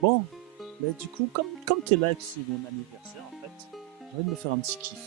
Bon, mais du coup, comme t'es là et que c'est mon anniversaire, en fait, j'ai envie de me faire un petit kiff.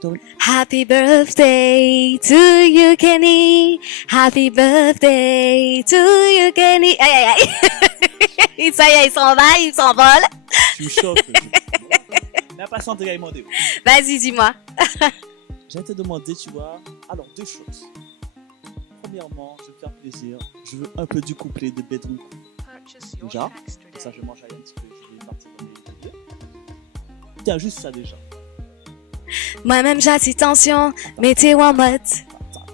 Donc, Happy birthday to you, Kenny. Happy birthday to you, Kenny. Aïe, aïe, aïe. Ça y est, il s'en va, il s'envole. tu me chauffes. Mais impatiente, gars, il m'a dit. Vas-y, dis-moi. J'allais te demander, tu vois, alors deux choses. Premièrement, je vais me faire plaisir. Je veux un peu du couplet de Bedroom. Déjà, pour ça je mange un petit peu, je vais partir dans mes vidéos. Tiens, juste ça déjà. Moi-même, j'attire tension. Mettez-vous en mode.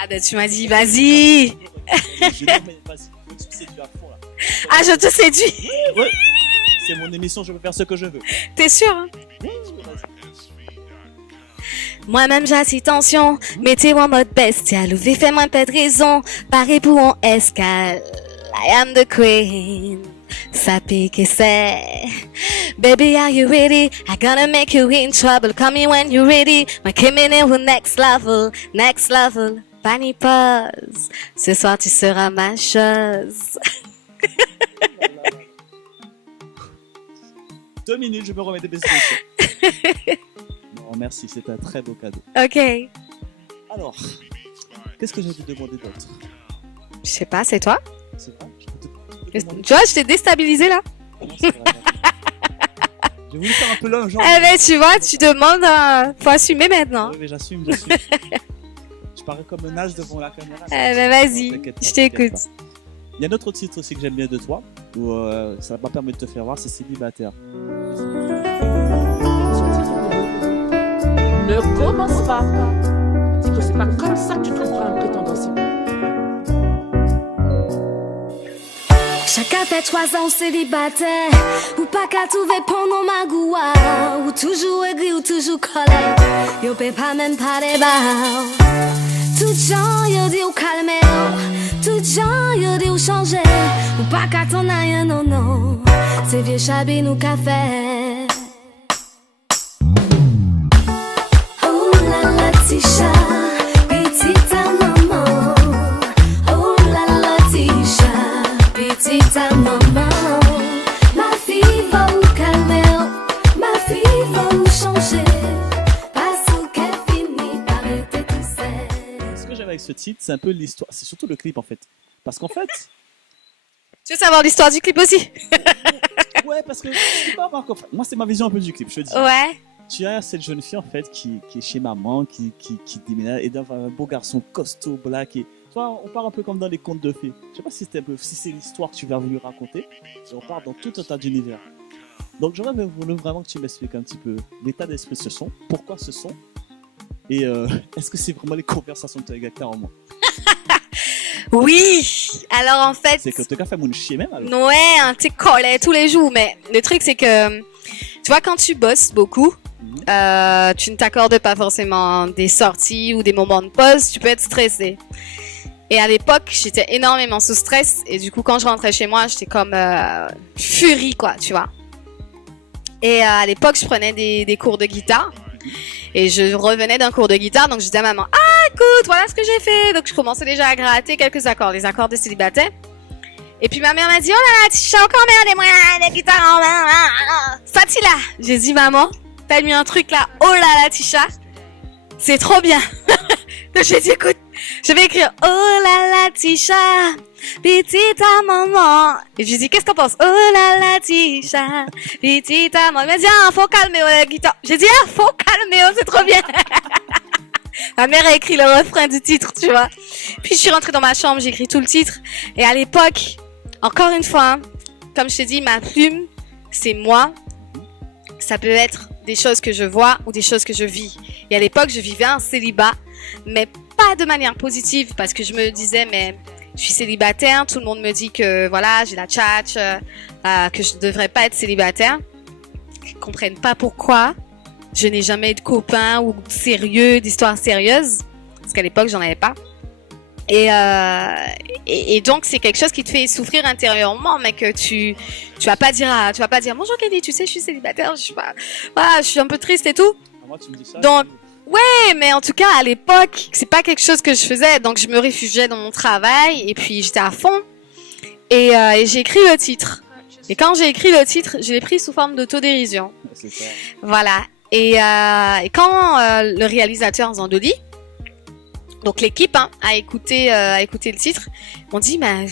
Ah ben, tu m'as dit, vas-y. Non, mais vas-y, faut que tu me séduis à fond là. Ah, je te séduis. Ouais. C'est mon émission, je peux faire ce que je veux. T'es sûr, hein? Moi-même, j'attire tension. Mettez-vous en mode bestial. Ouvrez, fais-moi pas de raison. Paré pour en escale. I am the queen. Ça pique et c'est. Baby, are you ready? I gonna make you in trouble. Call me when you're ready. My criminal will next level. Next level. Fanny pause. Ce soir, tu seras ma chose. 2 minutes, je peux remettre des questions. Non, merci, c'est un très beau cadeau. Ok. Alors, qu'est-ce que j'ai te demander d'autre? Je sais pas, c'est toi? C'est vrai? Je peux te demander. Tu vois, je t'ai déstabilisé là. Non, c'est vrai. J'ai voulu faire un peu l'homme, genre. Eh ben, tu vois, tu demandes, faut assumer maintenant. Oui, mais j'assume. Je parais comme un âge devant la caméra. Eh ben, vas-y, T'inquiète pas, je t'écoute. t'inquiète pas. Il y a un autre titre aussi que j'aime bien de toi, où ça va pas permettre de te faire voir, c'est Célibataire. Ne commence pas. Dis que c'est pas comme ça que tu trouveras un prétendant. Chacun fait 3 ans célibataire, ou pas qu'à trouver pendant ma goua, ou toujours aigri ou toujours colère, yo paie pas même pas les barres. Tout gens yo dit ou calmer, tout gens yo dit ou changer, ou pas qu'à t'en rien non non, c'est vieux chabine ou café. Oh la la tisha, petite maman, oh la la tisha. Petite maman, ma fille va vous calmer, ma fille va vous changer, parce qu'elle finit par être tout seule. Ce que j'aime avec ce titre, c'est un peu l'histoire, c'est surtout le clip en fait. Parce qu'en fait, Tu veux savoir l'histoire du clip aussi? ouais, parce que je sais pas, Marco, moi c'est ma vision un peu du clip, je te dis. Ouais. Tu as cette jeune fille en fait qui est chez maman, qui déménage et d'avoir un beau garçon costaud, black et toi, on part un peu comme dans les contes de fées. Je sais pas si c'est l'histoire que tu vas voulu raconter, et on part dans tout un tas d'univers. Donc j'aurais voulu vraiment que tu m'expliques un petit peu l'état d'esprit de ce son, pourquoi ce son, et est-ce que c'est vraiment les conversations que tu as avec clairement? Oui. Alors en fait, C'est que tu as fait mon chier même alors. ouais, un petit collet tous les jours, mais le truc c'est que, tu vois, quand tu bosses beaucoup, tu ne t'accordes pas forcément des sorties ou des moments de pause, tu peux être stressé. Et à l'époque, j'étais énormément sous stress. Et du coup, quand je rentrais chez moi, j'étais comme furie, quoi, tu vois. Et à l'époque, je prenais des cours de guitare. Et je revenais d'un cours de guitare. Donc, je disais à maman, ah, écoute, voilà ce que j'ai fait. Donc, je commençais déjà à gratter quelques accords, les accords de célibataire. Et puis, ma mère m'a dit, oh là là, tu chantes encore bien des moyens de guitare en main. Fatila. J'ai dit, maman, t'as mis un truc là, oh là là, Tisha. C'est trop bien. Donc, j'ai dit, écoute, je vais écrire oh là là Tisha, petite maman. Et je lui dis qu'est-ce qu'on pense? Oh là là Tisha, petite maman. Il m'a dit ah faut calmer la guitare. J'ai dit ah faut calmer, c'est trop bien. Ma mère a écrit le refrain du titre, tu vois. Puis je suis rentrée dans ma chambre, j'ai écrit tout le titre. Et à l'époque, encore une fois, comme je te dis, ma plume, c'est moi. Ça peut être des choses que je vois ou des choses que je vis. Et à l'époque, je vivais un célibat, mais pas de manière positive parce que je me disais, mais je suis célibataire, tout le monde me dit que voilà, j'ai la tchatch, que je ne devrais pas être célibataire. Ils ne comprennent pas pourquoi je n'ai jamais eu de copain ou de sérieux, d'histoire sérieuse, parce qu'à l'époque, j'en avais pas. Et donc c'est quelque chose qui te fait souffrir intérieurement, mais que tu vas pas dire bonjour Kelly, tu sais je suis célibataire, je suis un peu triste et tout. Moi, tu me dis ça, donc ouais, mais en tout cas à l'époque c'est pas quelque chose que je faisais, donc je me réfugiais dans mon travail et puis j'étais à fond. et j'ai écrit le titre. Et quand j'ai écrit le titre, je l'ai pris sous forme d'autodérision. C'est ça. Voilà. Et quand le réalisateur Zandoli, donc l'équipe, a écouté le titre, on dit, mais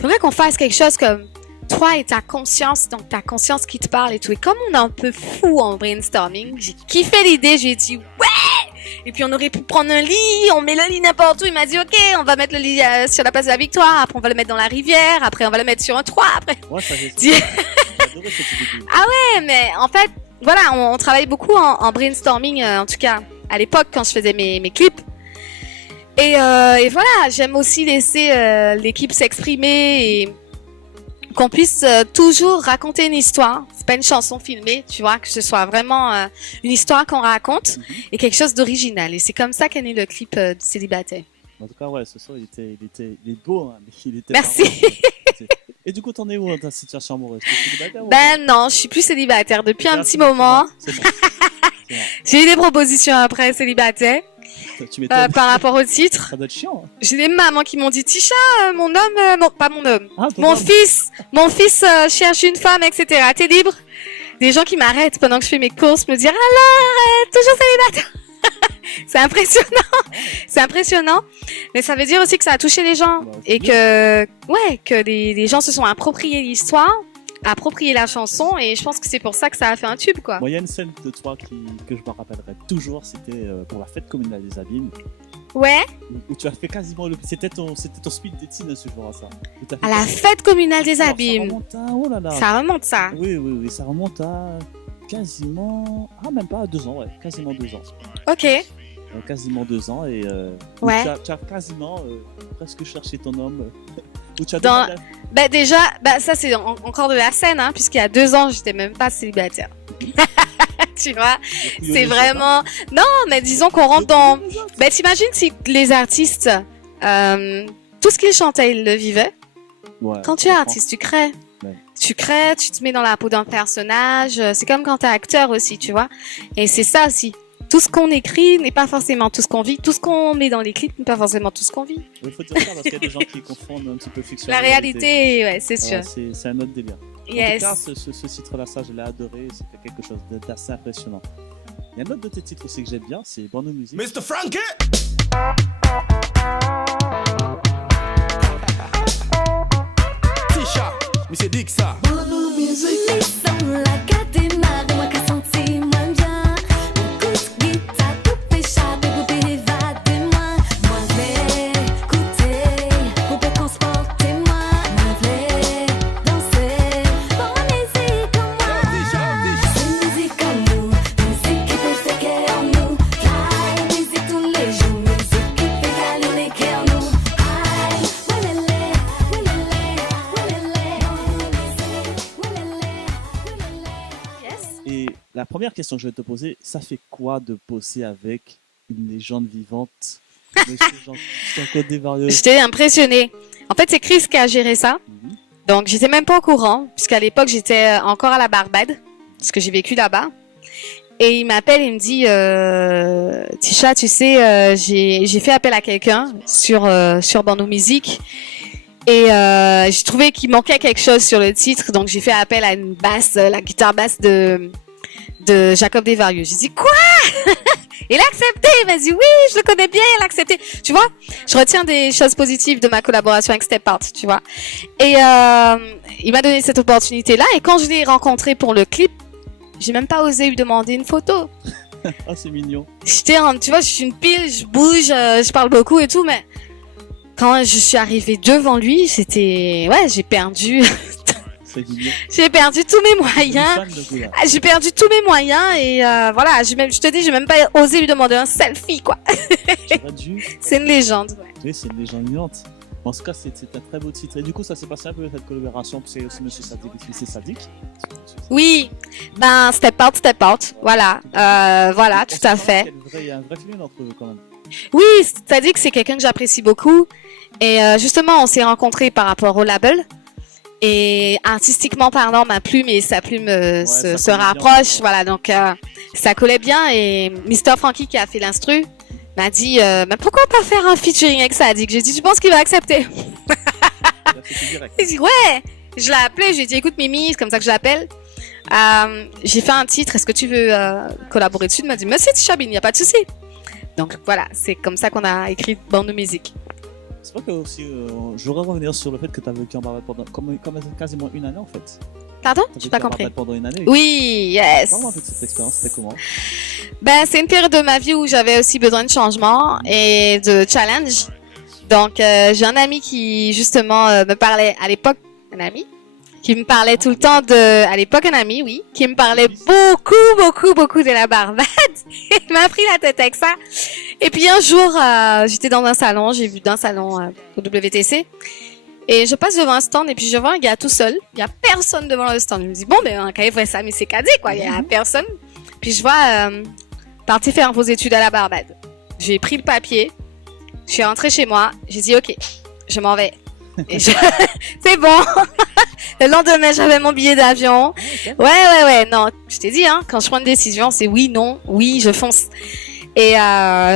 faudrait qu'on fasse quelque chose comme toi et ta conscience, donc ta conscience qui te parle et tout. Et comme on est un peu fou en brainstorming, j'ai kiffé l'idée, j'ai dit ouais! Et puis on aurait pu prendre un lit, on met le lit n'importe où. Il m'a dit ok, on va mettre le lit sur la place de la Victoire, après on va le mettre dans la rivière, après on va le mettre sur un toit, après. Ouais, ça j'ai Dis- adoré cette idée. Ouais, mais en fait, voilà, on travaille beaucoup en brainstorming, en tout cas à l'époque quand je faisais mes clips. Et voilà, j'aime aussi laisser l'équipe s'exprimer et qu'on puisse toujours raconter une histoire. C'est pas une chanson filmée, tu vois, que ce soit vraiment une histoire qu'on raconte et quelque chose d'original. Et c'est comme ça qu'est né le clip de Célibataire. En tout cas, ouais, ce soir, il est beau, hein, mais il était Merci. marrant. Et du coup, t'en es où dans ta situation amoureuse? T'es célibataire ou pas? Ben non, je suis plus célibataire depuis un Ah, petit c'est bon, moment. c'est bon, c'est bon. J'ai eu des propositions après Célibataire Tu m'étonnes. par rapport au titre. Ça doit être chiant. Hein. J'ai des mamans qui m'ont dit Tisha, mon homme, pas mon homme, Ah, ton mon homme. fils cherche une femme, etc. T'es libre? Des gens qui m'arrêtent pendant que je fais mes courses me dire alors, toujours célibataire. C'est impressionnant, c'est impressionnant. Mais ça veut dire aussi que ça a touché les gens Bah, et que les gens se sont appropriés l'histoire, approprié la chanson et je pense que c'est pour ça que ça a fait un tube quoi. Moi, il y a une scène de toi que je me rappellerai toujours. C'était pour la fête communale des Abîmes, Ouais. où tu as fait quasiment le. C'était ton speed dating ce jour à ça. Où t'as fait À la quasiment- fête communale des Alors, Abîmes. Ça remonte à... Oh là là. Ça remonte ça. Oui, ça remonte à quasiment. Ah, même pas à 2 ans, ouais. Quasiment 2 ans. Ok. Quasiment 2 ans et où Ouais. tu as quasiment presque cherché ton homme. Où tu as Dans- demandé Bah déjà, ça c'est encore de la scène, hein, puisqu'il y a 2 ans, j'étais même pas célibataire. Tu vois, à- c'est vraiment... Non, mais disons qu'on rentre dans... Bah t'imagines si les artistes, tout ce qu'ils chantaient, ils le vivaient. Ouais, Quand tu je es comprends. artiste, tu crées. Ouais. Tu crées, tu te mets dans la peau d'un personnage. C'est comme quand t'es acteur aussi, tu vois. Et c'est ça aussi. Tout ce qu'on écrit n'est pas forcément tout ce qu'on vit. Tout ce qu'on met dans les clips n'est pas forcément tout ce qu'on vit. Il faut dire ça parce qu'il y a des gens qui confondent un petit peu fiction. La et réalité, ouais, c'est sûr. Voilà, c'est un autre délire. Yes. En tout cas, ce titre-là, ça, je l'ai adoré. C'était quelque chose d'assez impressionnant. Il y a un autre de tes titres aussi que j'aime bien, c'est Born Music. Mr. Frankie! Tisha, mi se dik sa. Et la première question que je vais te poser, ça fait quoi de bosser avec une légende vivante, Monsieur Jean-Claude Desvarieux? J'étais impressionnée. En fait, c'est Chris qui a géré ça. Mhm. Donc, j'étais même pas au courant, puisqu'à l'époque, j'étais encore à la Barbade, parce que j'ai vécu là-bas. Et il m'appelle et il me dit, Tisha, tu sais, j'ai fait appel à quelqu'un sur Bordeaux Music. Et j'ai trouvé qu'il manquait quelque chose sur le titre, donc j'ai fait appel à une basse, la guitare basse de Jacob Desvarieux. J'ai dit quoi? Il a accepté, il m'a dit oui, je le connais bien, il a accepté. Tu vois, je retiens des choses positives de ma collaboration avec Step Art, tu vois. Et il m'a donné cette opportunité-là, et quand je l'ai rencontré pour le clip, j'ai même pas osé lui demander une photo. Ah, c'est mignon. Tu vois, je suis une pile, je bouge, je parle beaucoup et tout, mais quand je suis arrivée devant lui, c'était, ouais, j'ai perdu C'est mignon. tous mes Je suis moyens. fan de vous, là. J'ai perdu tous mes moyens et voilà, je te dis, j'ai même pas osé lui demander un selfie, quoi. J'aurais dû. C'est une légende. Ouais. Oui, c'est une légende vivante. En tout cas, c'est un très beau titre. Et du coup, ça s'est passé un peu cette collaboration. C'est aussi Monsieur Sadik, c'est Sadik. Oui, ben step out, voilà, voilà, tout à fait. Il y a un vrai feeling entre eux quand même. Oui, c'est-à-dire que c'est quelqu'un que j'apprécie beaucoup et justement, on s'est rencontrés par rapport au label. Et artistiquement parlant, ma plume et sa plume ça se collait bien. rapprochent, voilà, donc ça collait bien. Et Mr. Frankie qui a fait l'instru m'a dit, mais pourquoi pas faire un featuring avec Sadik? J'ai dit, tu penses qu'il va accepter? C'était direct. Il dit ouais. Je l'ai appelé, je lui ai dit écoute Mimi, c'est comme ça que je l'appelle. J'ai fait un titre, est-ce que tu veux collaborer dessus? Il m'a dit mais c'est Chabine, il n'y a pas de souci. Donc voilà, c'est comme ça qu'on a écrit Bande de musique. C'est vrai que aussi, je voudrais revenir sur le fait que tu as vécu en Barbade pendant comme quasiment une année en fait. Pardon? T'as J'ai vécu pas en compris. Barbade pendant une année. Oui, yes. Parle-moi un peu de cette expérience, c'était comment? Ben, c'est une période de ma vie où j'avais aussi besoin de changement et de challenge. Donc, j'ai un ami qui, justement, me parlait à l'époque, un ami, qui me parlait tout le temps à l'époque, un ami, oui, qui me parlait beaucoup de la Barbade. Il m'a pris la tête avec ça. Et puis, un jour, j'étais dans un salon, j'ai vu d'un salon au WTC. Et je passe devant un stand et puis je vois un gars tout seul. Il y a personne devant le stand. Je me dis, bon, ben, quand il ferait ça, mais c'est cadet, quoi. Il y a personne. Puis je vois, parti faire vos études à la Barbade. J'ai pris le papier. Je suis rentrée chez moi. J'ai dit, ok, je m'en vais. Et c'est bon. Le lendemain, j'avais mon billet d'avion. Ouais. Non, je t'ai dit, hein, quand je prends une décision, c'est oui, non, oui, je fonce. Et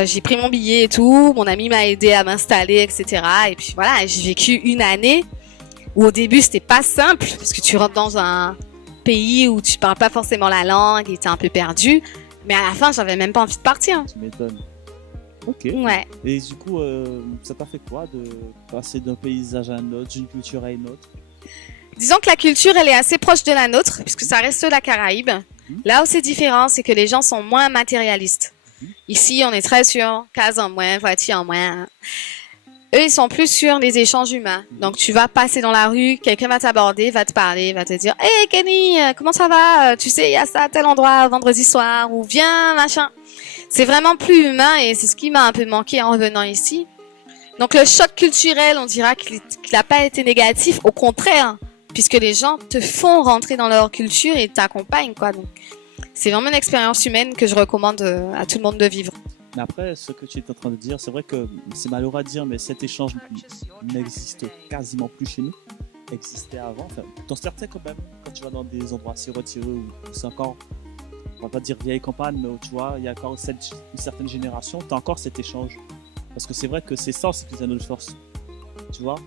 j'ai pris mon billet et tout. Mon ami m'a aidé à m'installer, etc. Et puis voilà, j'ai vécu une année où au début, c'était pas simple parce que tu rentres dans un pays où tu parles pas forcément la langue et t'es un peu perdu. Mais à la fin, j'avais même pas envie de partir. Tu m'étonnes. Ok. Ouais. Et du coup, ça t'a fait quoi de passer d'un paysage à un autre, d'une culture à une autre? Disons que la culture, elle est assez proche de la nôtre, puisque ça reste la Caraïbe. Là où c'est différent, c'est que les gens sont moins matérialistes. Ici, on est très sur case en moins, voiture en moins. Eux, ils sont plus sur les échanges humains. Donc, tu vas passer dans la rue, quelqu'un va t'aborder, va te parler, va te dire « Hey Kenny, comment ça va? Tu sais, il y a ça à tel endroit vendredi soir, ou viens, machin. » C'est vraiment plus humain et c'est ce qui m'a un peu manqué en revenant ici. Donc, le choc culturel, on dira qu'il n'a pas été négatif, au contraire, puisque les gens te font rentrer dans leur culture et t'accompagnent, quoi. Donc, c'est vraiment une expérience humaine que je recommande à tout le monde de vivre. Mais après, ce que tu es en train de dire, c'est vrai que c'est malheureux à dire, mais cet échange n'existe quasiment plus chez nous. Existait avant. Enfin, dans certains quand même, quand tu vas dans des endroits assez retirés où c'est encore, on va pas dire vieille campagne, mais où tu vois, il y a encore une certaine génération, tu as encore cet échange. Parce que c'est vrai que c'est ça, c'est plus à notre force. Tu vois?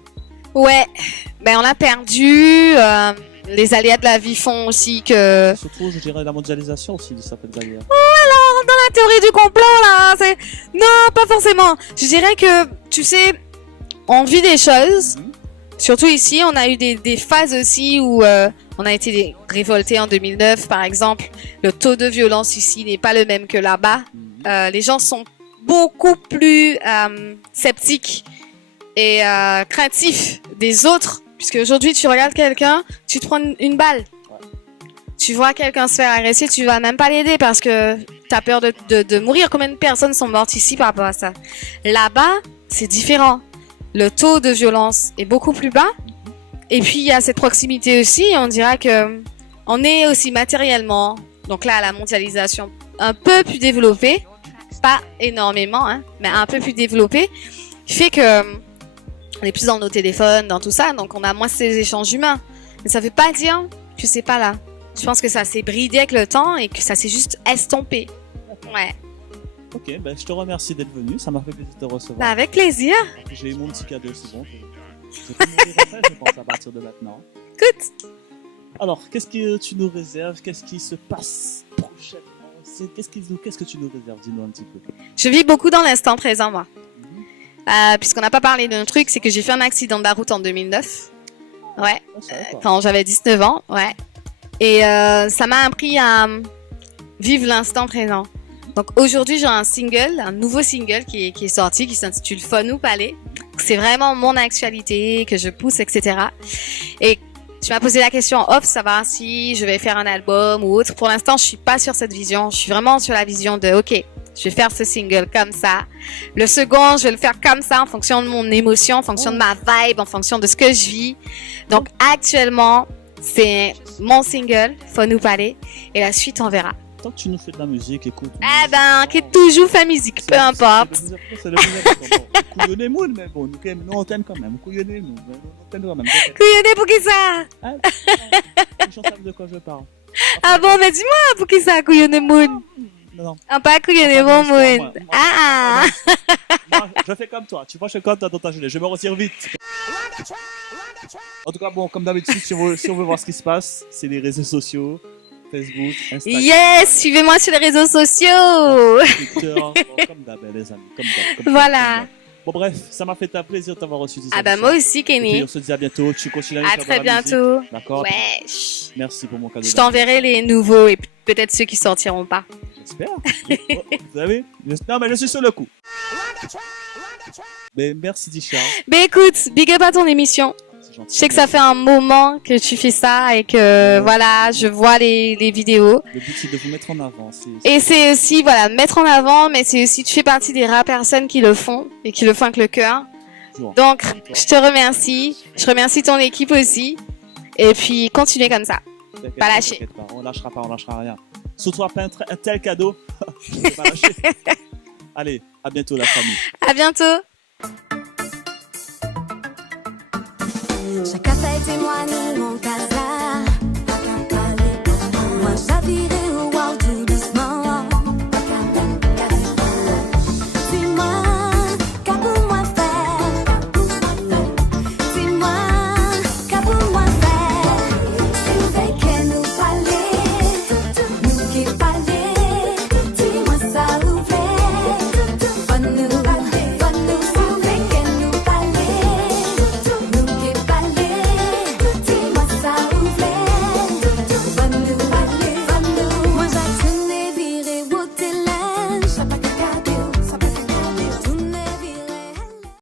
Ouais, ben on a perdu. Les aléas de la vie font aussi que... Surtout, je dirais, la mondialisation aussi de certaines aléas. Alors, dans la théorie du complot, là, c'est... Non, pas forcément. Je dirais que, tu sais, on vit des choses. Surtout ici, on a eu des phases aussi où on a été révoltés en 2009, par exemple. Le taux de violence ici n'est pas le même que là-bas. Les gens sont beaucoup plus sceptiques et craintifs des autres. Puisque aujourd'hui, tu regardes quelqu'un, tu te prends une balle. Tu vois quelqu'un se faire agresser, tu vas même pas l'aider parce que tu as peur de mourir. Combien de personnes sont mortes ici par rapport à ça? Là-bas, c'est différent. Le taux de violence est beaucoup plus bas. Et puis, il y a cette proximité aussi. On dira que on est aussi matériellement, donc là, la mondialisation, un peu plus développée. Pas énormément, hein, mais un peu plus développée. Fait que on est plus dans nos téléphones, dans tout ça, donc on a moins ces échanges humains. Mais ça veut pas dire que c'est pas là. Je pense que ça s'est bridé avec le temps et que ça s'est juste estompé. Ouais. Ok, ben je te remercie d'être venu, ça m'a fait plaisir de te recevoir. Bah, avec plaisir. J'ai eu mon petit cadeau, c'est bon. Je vais te mourir après, je pense, à partir de maintenant. Écoute. Alors, qu'est-ce que tu nous réserves? Qu'est-ce qui se passe prochainement? Qu'est-ce que tu nous réserves? Dis-nous un petit peu. Je vis beaucoup dans l'instant présent, moi. Puisqu'on n'a pas parlé d'un truc, c'est que j'ai fait un accident de la route en 2009. Ouais. Quand j'avais 19 ans, ouais. Et ça m'a appris à vivre l'instant présent. Donc aujourd'hui, j'ai un nouveau single qui est sorti, qui s'intitule Fun ou Palais. C'est vraiment mon actualité que je pousse, etc. Et tu m'as posé la question en off, savoir si je vais faire un album ou autre. Pour l'instant, je suis pas sur cette vision. Je suis vraiment sur la vision de, ok, je vais faire ce single comme ça. Le second, je vais le faire comme ça en fonction de mon émotion, en fonction de ma vibe, en fonction de ce que je vis. Donc actuellement, c'est mon single, Fun ou Palais. Et la suite, on verra. Tant que tu nous fais de la musique, écoute. Eh ben, qui est toujours fait musique, peu importe. C'est le plus important. Couillonnez moule, mais bon, nous on t'aime quand même. Couillonnez nous, on t'aime quand même. Couillonnez pour qui ça? Les gens savent de quoi je parle. Ah bon, mais dis-moi, pour qui ça, couillonnez moon? Non. Ah, pas couillonnez mon moon. Ah. Moi, je fais comme toi. Tu vois, je suis comme toi dans ta journée. Je me retire vite. En tout cas, bon, comme d'habitude, si on veut voir ce qui se passe, c'est les réseaux sociaux, Facebook, Instagram, Yes, suivez-moi sur les réseaux sociaux. Twitter, bon, comme d'hab, les amis, comme d'hab, Voilà. comme d'hab. Bon, bref, ça m'a fait un plaisir de t'avoir reçu. Ah bah moi aussi, Et puis, Kenny. on se dit à bientôt. Tu continues à nous À faire de très la musique, bientôt. d'accord? Wesh. Merci pour mon cadeau. Je t'enverrai les nouveaux et peut-être ceux qui sortiront pas. J'espère. Oh, vous savez? Non, mais je suis sur le coup. Mais merci, Disha. Mais écoute, big up à ton émission. C'est gentil. Je sais que ça fait un moment que tu fais ça et que voilà, je vois les vidéos. Le but, c'est de vous mettre en avant. Et c'est aussi, voilà, mettre en avant, mais c'est aussi, tu fais partie des rares personnes qui le font et qui le font avec le cœur. Toujours. Donc, je te remercie. Je remercie ton équipe aussi. Et puis, continuez comme ça. T'inquiète Pas lâcher. t'inquiète pas. On lâchera rien. Surtout après un tel cadeau. Je vais pas lâcher. Allez, à bientôt, la famille. À bientôt. Chaque appel témoigne mon casar. Moi j'habillerai